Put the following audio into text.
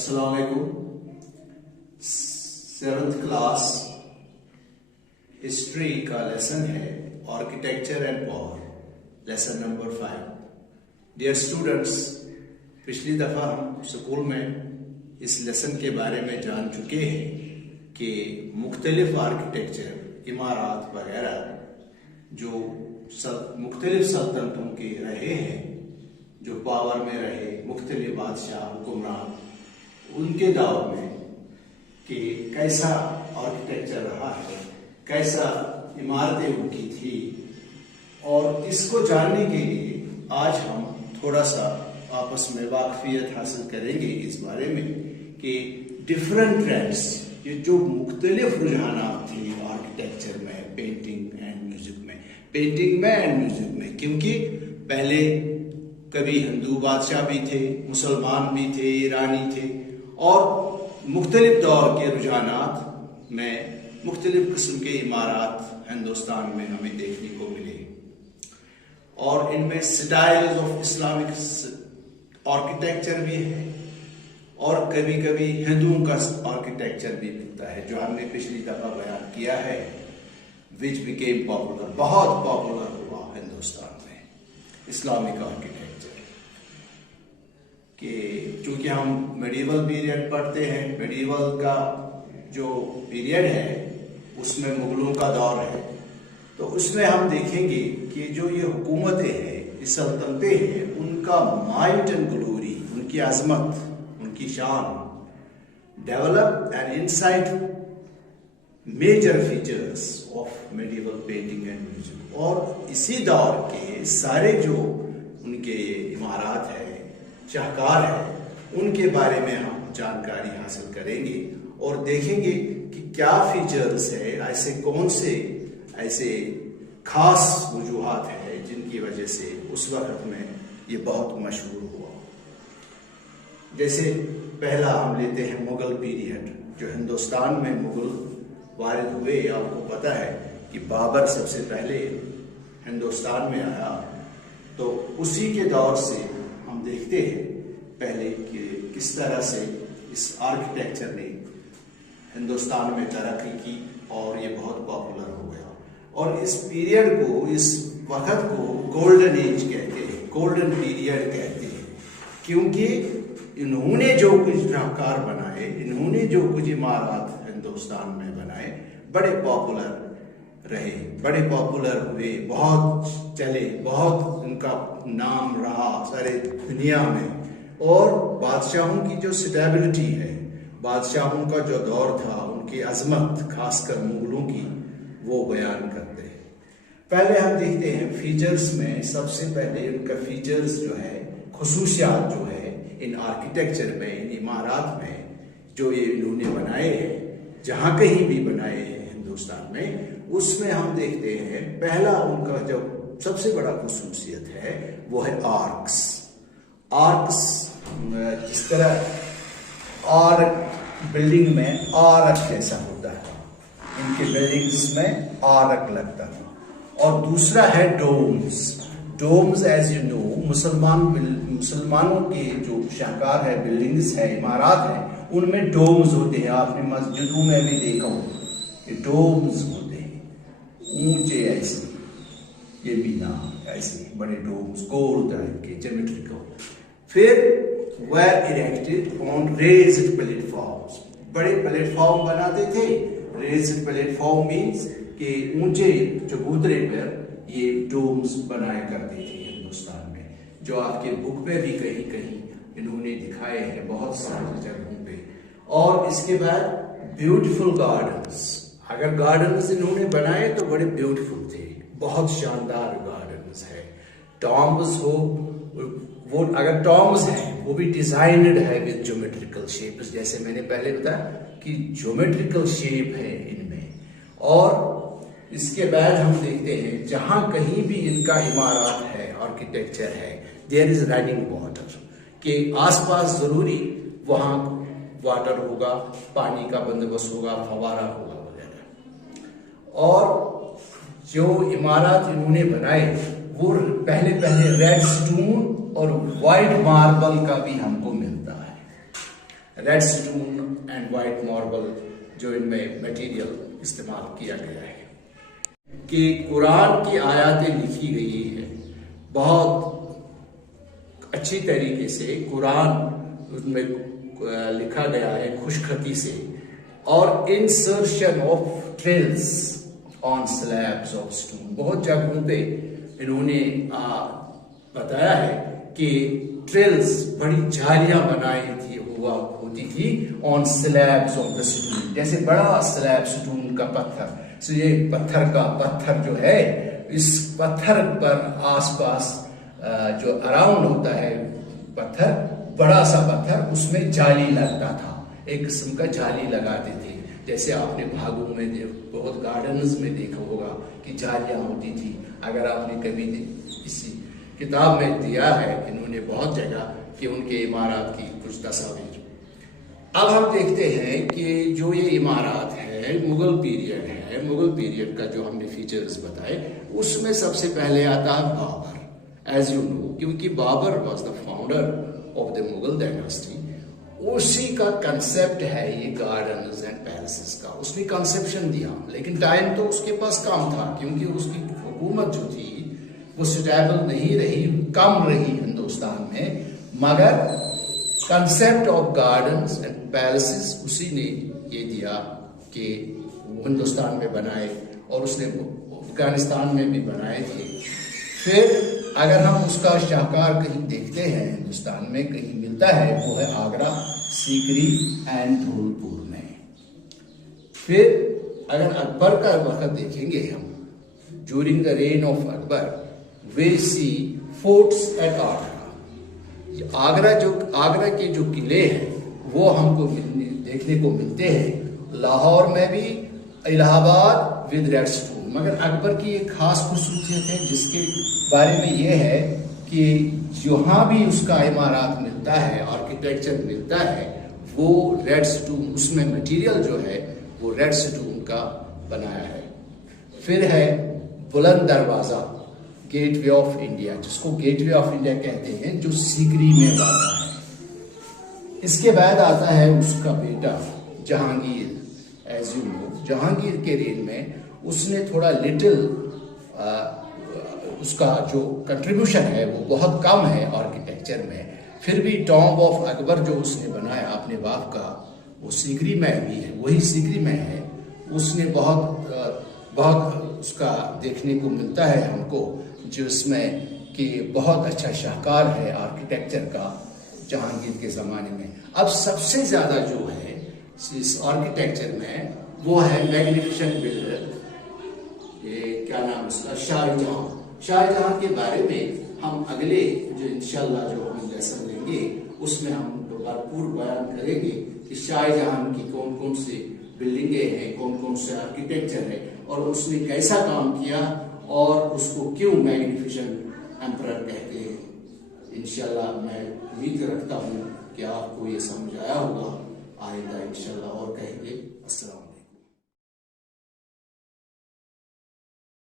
अस्सलाम वालेकुम। 7th class history का लेसन है architecture and power, lesson number 5। Dear students, पिछली दफ़ा हम स्कूल में इस लेसन के बारे में जान चुके हैं कि मुख्तलिफ आर्किटेक्चर, इमारत वगैरह जो मुख्तलिफ सल्तनतों के रहे हैं, जो पावर में रहे, मुख्तलिफ बादशाह हुक्मरान, उनके दौर में कि कैसा आर्किटेक्चर रहा है, कैसा इमारतें उनकी थी। और इसको जानने के लिए आज हम थोड़ा सा आपस में वाकफियत हासिल करेंगे इस बारे में कि डिफरेंट ट्रेंड्स, ये जो मुख्तलिफ रुझानात थी आर्किटेक्चर में, पेंटिंग एंड म्यूजिक में, क्योंकि पहले कभी हिंदू बादशाह भी थे, मुसलमान भी थे, ईरानी थे, और मुख्तलिफ दौर के रुझानात में मुख्तलिफ किस्म के इमारत हिंदुस्तान में हमें देखने को मिले। और इनमें स्टाइल्स ऑफ इस्लामिक आर्किटेक्चर भी है और कभी कभी हिंदुओं का आर्किटेक्चर भी मिलता है, जो हमने पिछली दफा बयान किया है, विच बिकेम पॉपुलर, बहुत पॉपुलर हुआ हिंदुस्तान में इस्लामिक आर्किटेक्चर। कि चूंकि हम मेडिवल पीरियड पढ़ते हैं, मेडिवल का जो पीरियड है उसमें मुगलों का दौर है, तो उसमें हम देखेंगे कि जो ये हुकूमतें हैं, ये सल्तनतें हैं, उनका माइट एंड ग्लोरी, उनकी अजमत, उनकी शान develop and insight major features of medieval painting and music. और इसी दौर के सारे जो उनके इमारत है, शाहकार है, उनके बारे में हम जानकारी हासिल करेंगे और देखेंगे कि क्या फीचर्स है, ऐसे कौन से ऐसे खास वजूहात है जिनकी वजह से उस वक्त में ये बहुत मशहूर हुआ। जैसे पहला हम लेते हैं मुगल पीरियड, जो हिंदुस्तान में मुगल वारिद हुए। आपको पता है कि बाबर सबसे पहले हिंदुस्तान में आया, तो उसी के दौर से हम देखते हैं पहले कि किस तरह से इस आर्किटेक्चर ने हिंदुस्तान में तरक्की की और ये बहुत पॉपुलर हो गया। और इस पीरियड को, इस वक्त को गोल्डन एज कहते हैं, गोल्डन पीरियड कहते हैं, क्योंकि इन्होंने जो कुछ शाहकार बनाए, इन्होंने जो कुछ इमारत हिंदुस्तान में बनाए, बड़े पॉपुलर रहे, बड़े पॉपुलर हुए, बहुत चले, बहुत उनका नाम रहा सारे दुनिया में। और बादशाहों की जो स्टेबिलिटी है, बादशाहों का जो दौर था, उनकी अजमत, खासकर मुगलों की, वो बयान करते हैं। पहले हम देखते हैं फीचर्स में, सबसे पहले उनका फीचर्स जो है, खुसूसियात जो है इन आर्किटेक्चर में, इन इमारत में जो ये इन्होंने बनाए हैं, जहाँ कहीं भी बनाए हैं हिंदुस्तान में, उसमें हम देखते हैं पहला उनका जो सबसे बड़ा खुसूसियत है वो है आर्क्स। जिस तरह आर्क बिल्डिंग में आर्क जैसा होता है, इनके बिल्डिंग्स में आर्क लगता था। और दूसरा है डोम्स एज यू नो, मुसलमानों के जो शाहकार है, बिल्डिंग्स है, इमारत है, उनमें डोम्स होते हैं। आपने मस्जिदों में भी देखा हो कि डोम्स होते हैं, ऊंचे ऐसे, ये मीनार ऐसे बड़े डोम्स, गोल टाइप के, ज्योमेट्रिकल। फिर were erected on raised platforms, बड़े प्लेटफॉर्म बनाते थे। raised platform means कि ऊंचे चबूतरे पर ये डोम्स बनाया करते थे हिंदुस्तान में, जो आपके बुक पे भी कहीं कहीं इन्होंने दिखाए हैं, बहुत सारी जगहों पे। और इसके बाद ब्यूटीफुल गार्डन्स, अगर गार्डन्स इन्होंने बनाए तो बड़े ब्यूटीफुल थे, बहुत शानदार गार्डन्स है। टॉम्ब्स हो, वो अगर टॉम्ब्स हैं वो भी डिजाइनड है विद ज्योमेट्रिकल शेप्स, जैसे मैंने पहले बताया कि ज्योमेट्रिकल शेप है इनमें। और इसके बाद हम देखते हैं जहां कहीं भी इनका इमारत है, आर्किटेक्चर है, देयर इज रनिंग वाटर, के आसपास जरूरी वहां वाटर होगा, पानी का बंदोबस्त होगा, फवारा होगा वगैरह। और जो इमारत इन्होंने बनाए वो पहले रेड स्टोन और व्हाइट मार्बल का भी हमको मिलता है। Red stone and white marble जो इनमें मटेरियल इस्तेमाल किया गया है। कि कुरान की आयतें लिखी गई है बहुत अच्छी तरीके से, कुरान उसमें लिखा गया है खुशखती से, और insertion of trails on slabs of stone, बहुत जगहों पे इन्होंने बताया है कि ट्रेल्स बड़ी जालियां बनाई थी होती थी on slabs of the stone, जैसे बड़ा स्लैब स्टोन का पत्थर, सो ये पत्थर जो है, इस पत्थर पर आसपास जो अराउंड होता है पत्थर, बड़ा सा पत्थर, उसमें जाली लगता था, एक किस्म का जाली लगाते थे, जैसे आपने भागों में बहुत गार्डन्स में देखा होगा कि जालियां होती थी। अगर आपने कभी किसी किताब में दिया है इन्होंने बहुत जगह कि उनके इमारत की कुछ तस्वीर। अब हम देखते हैं कि जो ये इमारत है मुगल पीरियड है, मुगल पीरियड का जो हमने फीचर्स बताए, उसमें सबसे पहले आता है बाबर, एज यू नो, क्योंकि Babar was the founder of the Mughal dynasty. उसी का कंसेप्ट है ये गार्डन्स एंड पैलेसेस का, उसने कंसेप्शन दिया, लेकिन टाइम तो उसके पास कम था क्योंकि उसकी हुकूमत जो थी वो स्टेबल नहीं रही, कम रही हिंदुस्तान में, मगर concept of gardens and palaces उसी ने ये दिया कि हिंदुस्तान में बनाए, और उसने अफगानिस्तान में भी बनाए थे। फिर अगर हम उसका शाहकार कहीं देखते हैं हिंदुस्तान में कहीं मिलता है, वो है आगरा, सीकरी एंड धौलपुर में। फिर अगर अकबर का वक्त देखेंगे हम, during the reign of Akbar we see forts at Agra. Agra के जो किले हैं वो हमको देखने को मिलते हैं, लाहौर में भी, इलाहाबाद विद रेड स्टोन। मगर अकबर की एक खास खुसूसियत है जिसके बारे में ये है कि जहाँ भी उसका इमारत मिलता है, आर्किटेक्चर मिलता है, वो रेड स्टोन, उसमें मटेरियल जो है वो रेड स्टोन का बनाया है। फिर है बुलंद दरवाजा, गेटवे ऑफ इंडिया, जिसको गेटवे ऑफ इंडिया कहते हैं, जो सीकरी में वाक़ा है। इसके बाद आता है उसका बेटा Jahangir. As you know, Jahangir के रेन में उसने थोड़ा लिटिल उसका जो कंट्रीब्यूशन है वो बहुत कम है आर्किटेक्चर में, फिर भी टॉम्ब ऑफ अकबर जो उसने बनाया अपने बाप का, वो सीकरी में भी है, वही सीकरी में है। उसने बहुत उसका देखने को मिलता है हमको, जिसमें कि बहुत अच्छा शाहकार है आर्किटेक्चर का जहांगीर के ज़माने में। अब सबसे ज़्यादा जो है इस आर्किटेक्चर में वो है मैग्निफिसेंट बिल्डर, ये क्या नाम उसका, शाहजहां। शाहजहां के बारे में हम अगले जो इंशाल्लाह जो हम लेसन लेंगे उसमें हम भरपूर बयान करेंगे कि शाहजहां की कौन कौन सी बिल्डिंगें हैं, कौन कौन से आर्किटेक्चर है, और उसने कैसा काम किया, और उसको क्यों मैग्निफिसेंट एम्परर कहते हैं। इंशाल्लाह मैं उम्मीद रखता हूँ कि आपको ये समझ आया होगा। आइंदा इंशाल्लाह और कहेंगे। अस्सलाम।